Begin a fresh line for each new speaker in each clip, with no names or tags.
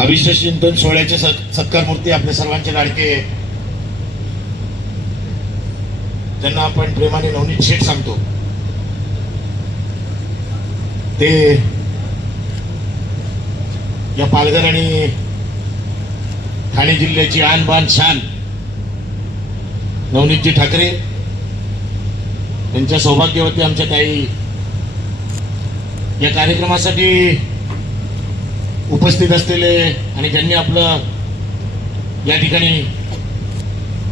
अभिष्ट चिंतन सोहळ्याचे सत्कार मूर्ती आपल्या सर्वांचे लाडके. ज्यांना आपण प्रेमाने नवनीत शेठ सांगतो. ते या पालघर आणि ठाणे जिल्ह्याची आन बान शान नवनीतजी ठाकरे त्यांच्या सौभाग्यवती आमच्या ताई. या कार्यक्रमासाठी उपस्थित असलेले आणि ज्यांनी आपलं या ठिकाणी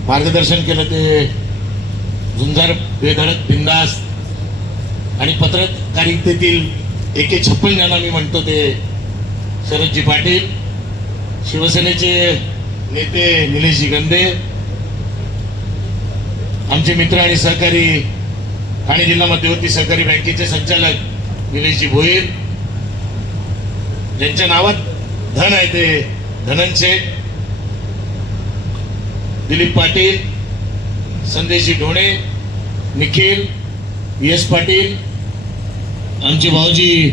मार्गदर्शन केलं ते झुंजार बेधडक बिंदास आणि पत्रकारितेतील एके छप्पन ज्यांना मी म्हणतो ते शरदजी पाटील शिवसेनेचे नेते निलेशजी गंदे आमचे मित्र आणि सहकारी ठाणे जिल्हा मध्यवर्ती सहकारी बँकेचे संचालक निलेशजी भोईर ज्यांच्या नावात धन आहे ते धनंचे शेठ दिलीप पाटील संदेशजी ढोणे निखिल व्ही एस पाटील आमचे भाऊजी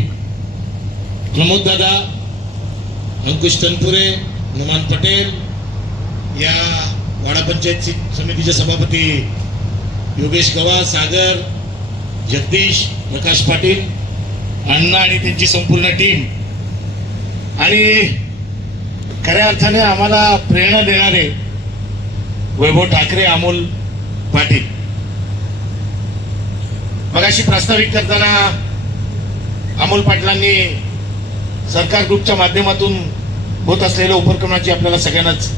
प्रमोद दादा अंकुश तनपुरे नमान पटेल या वाडा पंचायत समितीचे सभापती योगेश गवा सागर जगदीश प्रकाश पाटील अण्णा आणि त्यांची संपूर्ण टीम आणि खऱ्या अर्थाने आम्हाला प्रेरणा देणारे वैभव ठाकरे अमोल पाटील. मग अशी प्रास्ताविक करताना अमोल पाटलांनी सरकार ग्रुपच्या माध्यमातून होत असलेल्या उपक्रमाची आपल्याला सगळ्यांनाच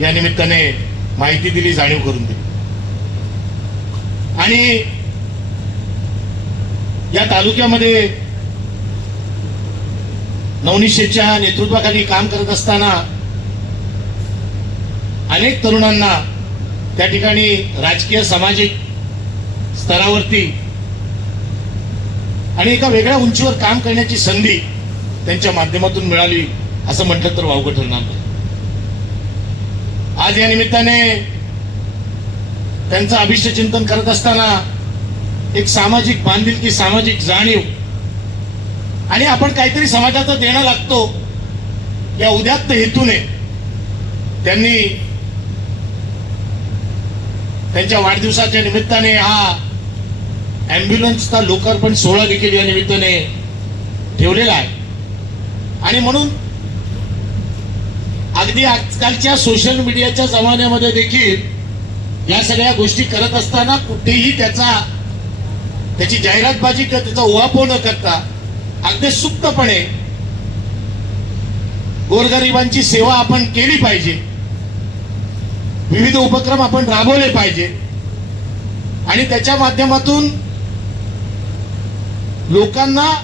या निमित्ताने माहिती दिली जाणीव करून दिली. आणि या तालुक्यामध्ये नवनिशेच्या नेतृत्वाखाली काम करत असताना अनेक तरुणांना त्या ठिकाणी राजकीय सामाजिक स्तरावरती आणि एका वेगळ्या उंचीवर काम करण्याची संधी त्यांच्या माध्यमातून मिळाली असं म्हटलं तर वावगं ठरणार नाही. आज या निमित्ताने त्यांचं अभिष्ट चिंतन करत असताना एक सामाजिक बांधिलकी सामाजिक जाणीव आणि आपण काहीतरी समाजाचं देणं लागतो या उदात्त हेतूने त्यांनी त्यांच्या वाढदिवसाच्या निमित्ताने हा ॲम्ब्युलन्सचा लोकार्पण सोहळा देखील या निमित्ताने ठेवलेला आहे. आणि म्हणून अगदी आजकालच्या सोशल मीडियाच्या जमान्यामध्ये देखील या सगळ्या गोष्टी करत असताना कुठेही त्याचा त्याची जाहिरातबाजी किंवा त्याचा उहापोह न करता अगदी सुप्तपणे गोरगरिबांची सेवा आपण केली पाहिजे. विविध उपक्रम आपण राबवले पाहिजे. आणि त्याच्या माध्यमातून लोकांना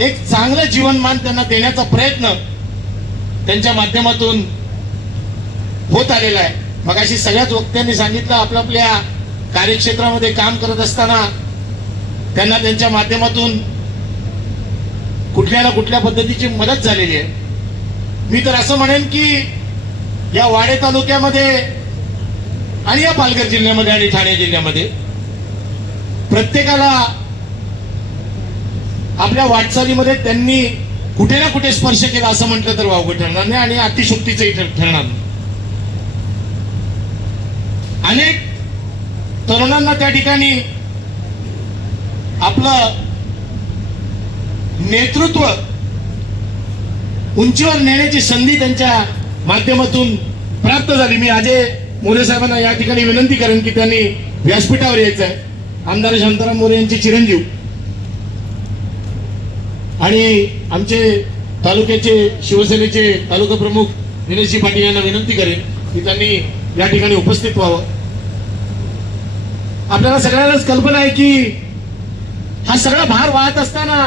एक चांगलं जीवनमान त्यांना देण्याचा प्रयत्न त्यांच्या माध्यमातून होत आलेला आहे. मग अशी सगळ्याच वक्त्यांनी सांगितलं आपल्या आपल्या कार्यक्षेत्रामध्ये काम करत असताना त्यांना त्यांच्या माध्यमातून कुठल्या ना कुठल्या पद्धतीची मदत झालेली आहे. मी तर असं म्हणेन की या वाडे तालुक्यामध्ये आणि या पालघर जिल्ह्यामध्ये आणि ठाणे जिल्ह्यामध्ये प्रत्येकाला आपल्या वाटचालीमध्ये त्यांनी कुठे ना कुठे स्पर्श केला असं म्हटलं तर वावगं ठरणार नाही आणि अतिशोक्तीचंही ठर- ठरणार नाही. अनेक तरुणांना त्या ठिकाणी आपलं नेतृत्व उंचीवर नेण्याची संधी त्यांच्या माध्यमातून प्राप्त झाली. मी अजय मोरे साहेबांना या ठिकाणी विनंती करेन की त्यांनी व्यासपीठावर यायचं आहे आमदार शांताराम मोरे यांचे चिरंजीव आणि आमचे तालुक्याचे शिवसेनेचे तालुका प्रमुख दिनेशजी पाटील यांना विनंती करेन की त्यांनी या ठिकाणी उपस्थित व्हावं. आपल्याला सगळ्यांनाच कल्पना आहे की हा सगळा भार वाहत असताना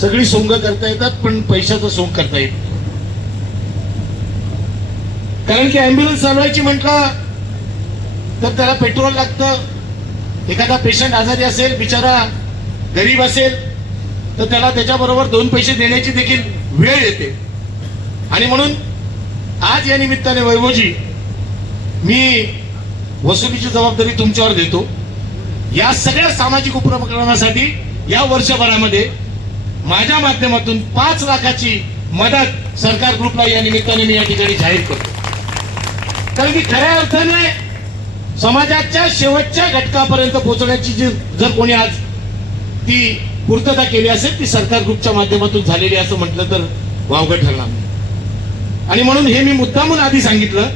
सगळी सोंग करता येतात पण पैशाचं सोंग करता येत कारण की अँब्युलन्स चालवायची म्हटलं तर त्याला पेट्रोल लागतं. एखादा पेशंट आजारी असेल बिचारा गरीब असेल तर त्याला त्याच्याबरोबर दोन पैसे देण्याची देखील वेळ येते. आणि म्हणून आज या निमित्ताने वैभवजी मी वसुलीची जबाबदारी तुमच्यावर देतो. या सगळ्या सामाजिक उपक्रमासाठी या वर्षभरामध्ये माझ्या माध्यमातून पाच लाखाची मदत सरकार ग्रुपला या निमित्ताने मी या ठिकाणी जाहीर करतो. कारण की खऱ्या अर्थाने समाजाच्या शेवटच्या घटकापर्यंत पोहोचण्याची जी जर कोणी आज ती पूर्तता केली असेल ती सरकार ग्रुपच्या माध्यमातून झालेली असं म्हटलं तर वावगं ठरणार नाही. आणि म्हणून हे मी मुद्दामून आधी सांगितलं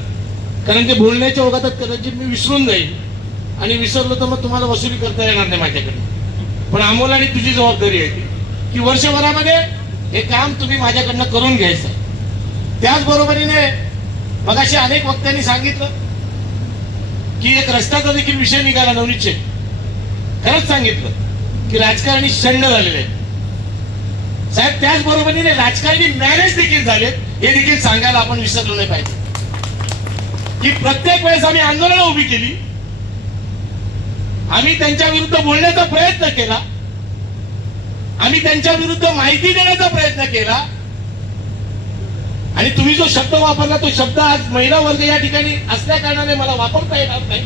कारण की बोलण्याच्या ओघात कदाचित मी विसरून जाईल. आणि विसरलो तर मग तुम्हाला वसुली करता येणार नाही माझ्याकडे पण अमोल आणि तुझी जबाबदारी आहे ती. की वर्षभरामध्ये हे काम तुम्ही माझ्याकडनं करून घ्यायचं. त्याचबरोबरीने मग असे अनेक वक्त्यांनी सांगितलं की एक रस्त्याचा देखील विषय निघाला नवनीचे खरंच सांगितलं की राजकारणी शंड झालेले साहेब त्याचबरोबरीने राजकारणी मॅनेज देखील झालेत हे देखील सांगायला आपण विसरलो नाही पाहिजे. की प्रत्येक वेळेस आम्ही आंदोलनं उभी केली आम्ही त्यांच्या विरुद्ध बोलण्याचा प्रयत्न केला. आम्ही त्यांच्या विरुद्ध माहिती देण्याचा प्रयत्न केला. आणि तुम्ही जो शब्द वापरला तो शब्द आज महिला वर्ग या ठिकाणी असल्या कारणाने मला वापरता येणार नाही.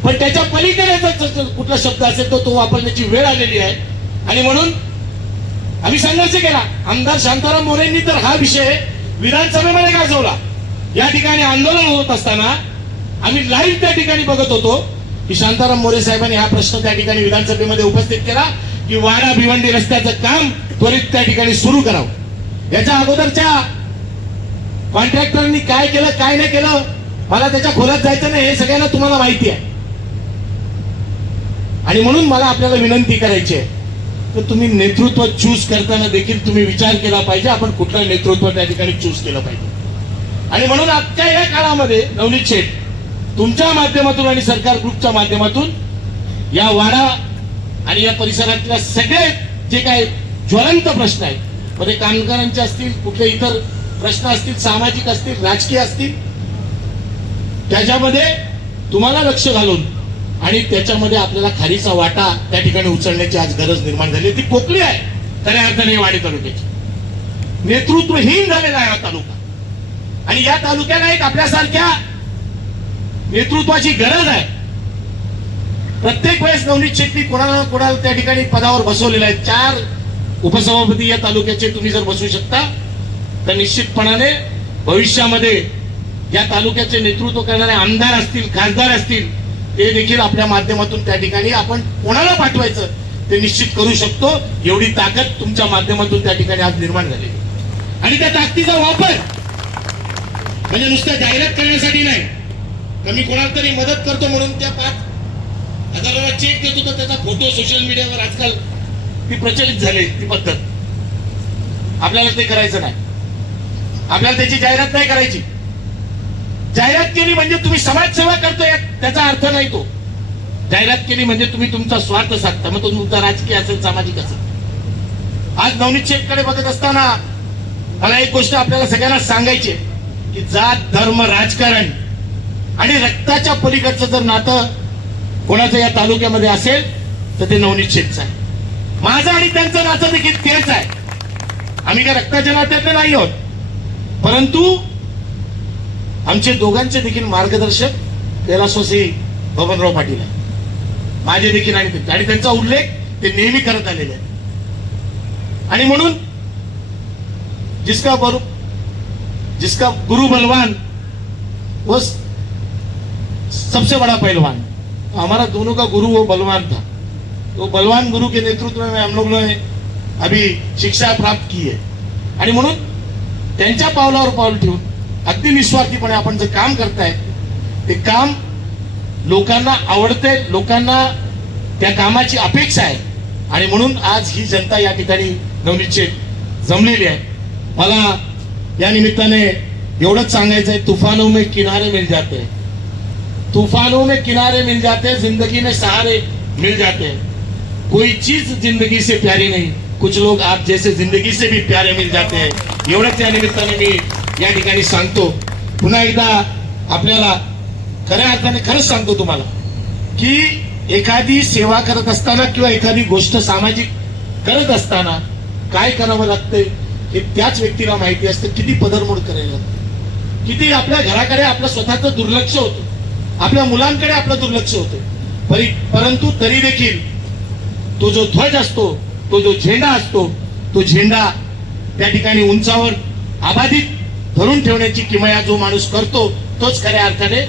पण त्याच्या पलीकडे जर कुठला शब्द असेल तर तो वापरण्याची वेळ आलेली आहे. आणि म्हणून आम्ही संघर्ष केला. आमदार शांताराम मोरेंनी तर हा विषय विधानसभेमध्ये गाजवला. या ठिकाणी आंदोलन होत असताना आम्ही लाईव्ह त्या ठिकाणी बघत होतो. की शांताराम मोरे साहेबांनी हा प्रश्न त्या ठिकाणी विधानसभेमध्ये उपस्थित केला की वाडा भिवंडी रस्त्याचं काम त्वरित त्या ठिकाणी सुरू करावं. याच्या अगोदरच्या कॉन्ट्रॅक्टरनी काय केलं काय नाही केलं मला त्याच्या खोलात जायचं नाही हे सगळ्यांना तुम्हाला माहिती आहे. आणि म्हणून मला आपल्याला विनंती करायची आहे तर तुम्ही नेतृत्व चूज करताना देखील तुम्ही विचार केला पाहिजे आपण कुठलं नेतृत्व त्या ठिकाणी चूज केलं पाहिजे. आणि म्हणून आजच्या या काळामध्ये नवनीत शेठ तुमच्या माध्यमातून आणि सरकार ग्रुपच्या माध्यमातून या वाडा आणि या परिसरातल्या सगळे जे काय ज्वलंत प्रश्न आहेत मध्ये कामगारांचे असतील कुठले इतर प्रश्न असतील सामाजिक असतील राजकीय असतील त्याच्यामध्ये तुम्हाला लक्ष घालून आणि त्याच्यामध्ये आपल्याला खारीचा वाटा त्या ठिकाणी उचलण्याची आज गरज निर्माण झाली. ती पोकळी आहे खऱ्या अर्थाने वाडी तालुक्याची. नेतृत्वहीन झालेला आहे हा तालुका. आणि या तालुक्याला एक आपल्यासारख्या नेतृत्वाची गरज आहे. प्रत्येक वेळेस नवनीत शेट्टी कोणाला कोणाला त्या ठिकाणी पदावर बसवलेला आहे. चार उपसभापती या तालुक्याचे तुम्ही जर बसू शकता तर निश्चितपणाने भविष्यामध्ये या तालुक्याचे नेतृत्व करणारे आमदार असतील खासदार असतील ते देखील आपल्या माध्यमातून त्या ठिकाणी आपण कोणाला पाठवायचं ते निश्चित करू शकतो. एवढी ताकद तुमच्या माध्यमातून त्या ठिकाणी आज निर्माण झाली आणि त्या ताकदीचा वापर म्हणजे नुसतं जाहिरात करण्यासाठी नाही तर मी कोणाला तरी मदत करतो म्हणून त्या पाच हजाराला चेक देतो तर त्याचा फोटो सोशल मीडियावर आजकाल ती प्रचलित झाली ती पद्धत. आपल्याला ते करायचं नाही. आपल्याला त्याची जाहिरात नाही करायची. जाहिरात केली म्हणजे तुम्ही समाजसेवा करतोय त्याचा अर्थ नाही तो. जाहिरात केली म्हणजे तुम्ही तुमचा स्वार्थ साधता मग तो तुमचा राजकीय असेल सामाजिक असेल. आज नवनीत शेठकडे बघत असताना मला एक गोष्ट आपल्याला सगळ्यांना सांगायची की जात धर्म राजकारण आणि रक्ताच्या पलीकडचं जर नातं कोणाचं या तालुक्यामध्ये असेल तर ते नवनिश्चितच आहे. माझं आणि त्यांचं नातं देखील तेच आहे. आम्ही काय रक्ताच्या नात्यातले नाही आहोत. परंतु आमचे दोघांचे देखील मार्गदर्शक कैलासवासी बबनराव पाटील आहे माझे देखील आणि त्यांचे. आणि त्यांचा उल्लेख ते नेहमी करत आलेले आहे आणि म्हणून जिसका बरु जिसका गुरु बलवान वो सबसे बड़ा पहलवान। हमारा दोनों का गुरु वो बलवान था। तो बलवान गुरु के नेतृत्व में हम लोग ने अभी शिक्षा प्राप्त की है। आणि म्हणून त्यांच्या पावलावर पाऊल ठेवून अगदी निस्वार्थीपणे आपण जे काम करताय ते काम लोकांना आवडते लोकांना त्या कामाची अपेक्षा आहे. आणि म्हणून आज ही जनता या ठिकाणी नवनिश्चित जमलेली आहे. मला या निमित्ताने एवढंच सांगायचं आहे तुफानों में किनारे मिल जाते हैं. तूफानों में किनारे मिल जाते हैं जिंदगी में सहारे मिल जाते हैं। कोई चीज जिंदगी से प्यारी नहीं। कुछ लोग आप जैसे जिंदगी से भी प्यारे मिल जाते हैं। एवढंच या निमित्ताने मी या ठिकाणी सांगतो। पुन्हा एकदा आपल्याला खऱ्या अर्थाने खरंच सांगतो तुम्हाला की एखादी सेवा करत असताना किंवा एखादी गोष्ट सामाजिक करत असताना काय करावं लागतंय हे त्याच व्यक्तीला माहिती असतं. किती पदरमोड करायला लागतं. किती आपल्या घराकडे आपलं स्वतःचं दुर्लक्ष होतं. आपल्या मुलांकडे आपलं दुर्लक्ष होतं. परी परंतु तरी देखील तो जो ध्वज असतो तो जो झेंडा असतो तो तो झेंडा त्या ठिकाणी उंचावर आबाधित धरून ठेवण्याची किमया जो माणूस करतो तोच खऱ्या अर्थाने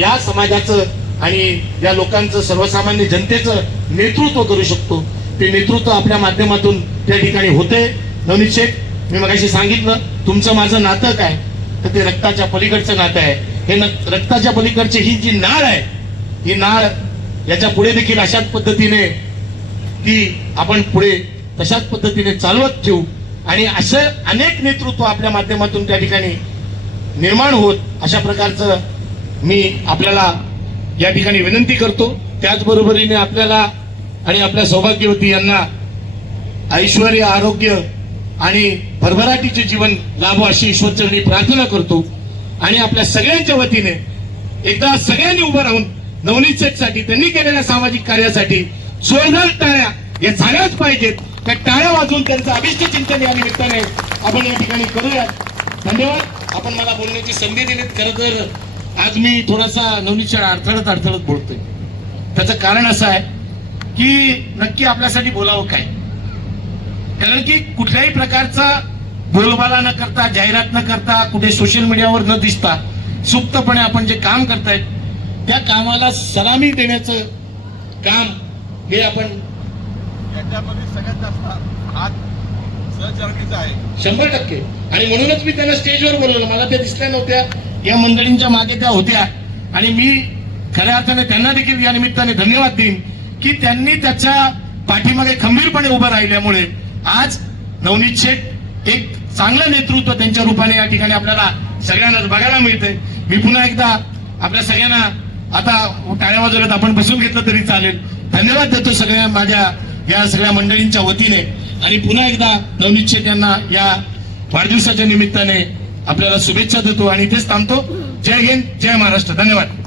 या समाजाचं आणि या लोकांचं सर्वसामान्य जनतेचं नेतृत्व करू शकतो. ते नेतृत्व आपल्या माध्यमातून त्या ठिकाणी होते. नवनीत शेख मी मगाशी सांगितलं तुमचं माझं नातं काय? तर ते रक्ताच्या पलीकडचं नातं आहे. हे न- रक्ताच्या पलीकडची ही जी नाळ आहे ही नाळ याच्यापुढे देखील अशाच पद्धतीने ती आपण पुढे तशाच पद्धतीने चालवत ठेवू. आणि असं अनेक नेतृत्व आपल्या माध्यमातून त्या ठिकाणी निर्माण होत अशा प्रकारचं मी आपल्याला या ठिकाणी विनंती करतो. त्याचबरोबरीने आपल्याला आणि आपल्या सौभाग्यवती यांना ऐश्वर आरोग्य आणि भरभराटीचे जीवन लाभो अशी ईश्वरचरणी प्रार्थना करतो. आणि आपल्या सगळ्यांच्या वतीने एकदा सगळ्यांनी उभं राहून नवनिश्चित साठी त्यांनी केलेल्या सामाजिक कार्यासाठी जोरदार टाळ्या या झाल्याच पाहिजेत. त्या टाळ्या वाजवून त्यांचं अभिष्ट चिंतन या निमित्ताने आपण या ठिकाणी करूया धन्यवाद. आपण मला बोलण्याची संधी दिलीत. खरं तर आज मी थोडासा नवनीत अडथळत अडथळत बोलतोय. त्याचं कारण असं आहे की नक्की आपल्यासाठी बोलावं काय? कारण की कुठल्याही प्रकारचा बोलबाला न करता जाहिरात न करता कुठे सोशल मीडियावर न दिसता सुप्तपणे आपण जे काम करतायत त्या कामाला सलामी देण्याचं काम हे आपण
याच्यामध्ये सगळ्यात जास्त हात सहचारणीचा आहे.
शंभर टक्के. आणि म्हणूनच मी त्यांना स्टेजवर बोलवलं. मला त्या दिसल्या नव्हत्या. या मंडळींच्या मागे त्या होत्या. आणि मी खऱ्या अर्थाने त्यांना देखील या निमित्ताने धन्यवाद देईन की त्यांनी त्याच्या पाठीमागे खंबीरपणे उभं राहिल्यामुळे आज नवनीत शेठ एक चांगलं नेतृत्व त्यांच्या रूपाने या ठिकाणी आपल्याला सगळ्यांनाच बघायला मिळतंय. मी पुन्हा एकदा आपल्या सगळ्यांना आता टाळ्या वाजवल्यात आपण बसून घेतलं तरी चालेल. धन्यवाद देतो सगळ्या माझ्या या सगळ्या मंडळींच्या वतीने. आणि पुन्हा एकदा नवनीत शेठ यांना या वाढदिवसाच्या निमित्ताने आपल्याला शुभेच्छा देतो आणि इथेच थांबतो. जय हिंद जय महाराष्ट्र. धन्यवाद.